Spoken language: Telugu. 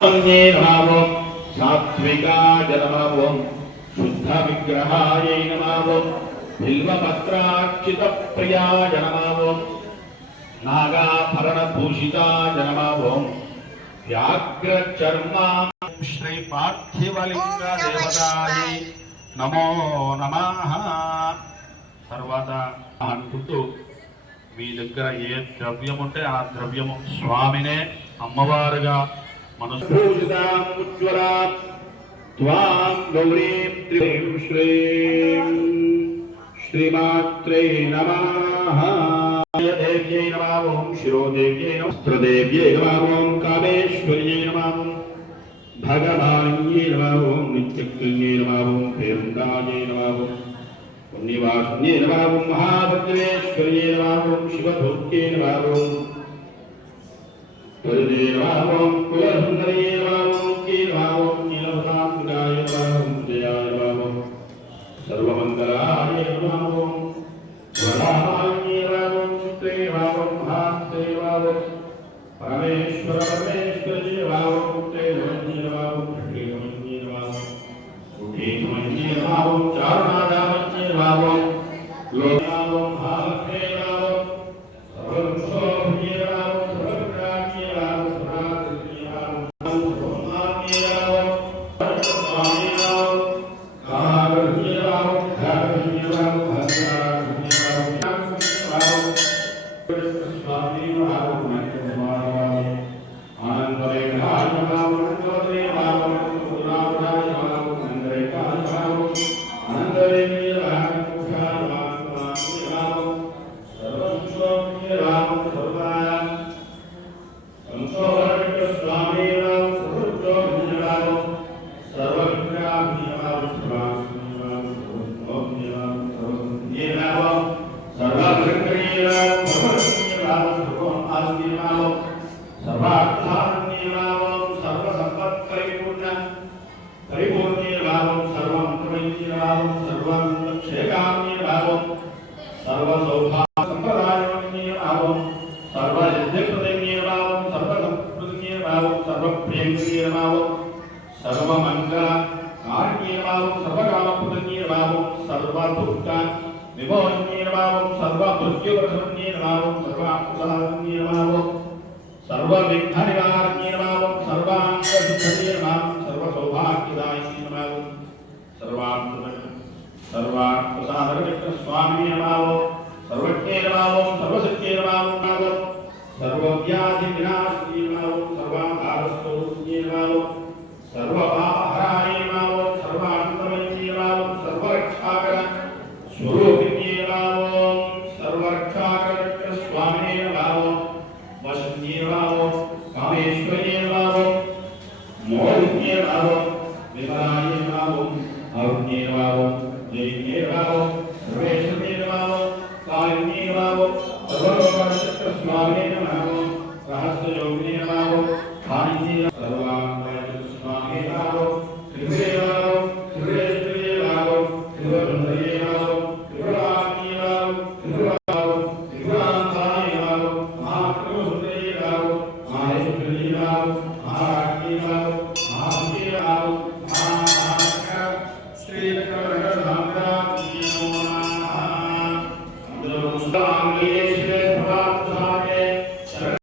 नमो सात्विकाय नमो शुद्ध विग्रहाय नमो बिल्वपत्रार्चित प्रियाय नमो नागाभरण भूषिताय नमो व्याघ्र चर्मा श्री पार्थिवलिंग देवताय नमो नमः। తర్వాత అనుకుంటూ మీ దగ్గర ఏ ద్రవ్యం ఉంటే ఆ ద్రవ్యము స్వామినే అమ్మవారుగా మనస్ఫూర్తిదాం ఉజ్వలాం త్వాం గౌరీం త్రీం శ్రీం శ్రీమాత్రే నమః। దేవ్యై నమః ఓం శిరోదేవ్యై నమః వస్త్రదేవ్యై నమః ఓం కామేశ్వర్యై నమః ఓం భగవాన్యై నమః ఓం నిత్యకల్యై నమః ఓం పేరుండాయై నమః ఓం निवासन्ये नमः ओं महाभद्रेश्वर्ये नमः ओं शिवभूत्ये नमः ओं कुलदे नमः ओं कुलसुन्दर्ये नमः ओं के नमः ओं नीलभसाङ्गाय नमः ओं जयाय नमः ओं सर्वमङ्गलाय नमः ओं वराहाय नमः ओं चित्रे नमः ओं महास्ते नमः ओं परमेश्वर परमेश्वर्ये नमः ओं पुत्रे नमः ओं श्रीमन्ये नमः ओं उठेमन्ये नमः ओं चारुणादा Namo Namo Hare Namo Sarvam Namo Sarvakranyi Namo Sarvakranyi Namo Sarvamani Namo Sarvamani Namo Karanyi Namo Karanyi Namo Karanyi Namo Swami Namo Namo Anandare Namo Anandare Namo Anandare Namo Anandare सर्वमंगल कार्य सर्वकामप्रदन्ये सर्वभूत विमोचने सर्वभृत्युप्रसन्ने सर्वात्मसाधन्ये सर्वविघ्ननिवारण्ये सर्वाङ्गसिद्धये सर्वसौभाग्यदायिने सर्वात्मसाधनमित्र स्वामिने सर्वज्ञे सर्वसत्ये सर्वव्याधिविनाशिने सर्वाधारस्तोत्रे सर्वपापहराय नमो सर्वान्तमन्ये नमो सर्वरक्षाकर स्वरूपिणे नमो सर्वरक्षाकर स्वामिने नमो वशन्ये नमो कामेश्वर्ये नमो मोहिन्ये नमो विमलाय नमो अरुण्ये नमो जयन्ये नमो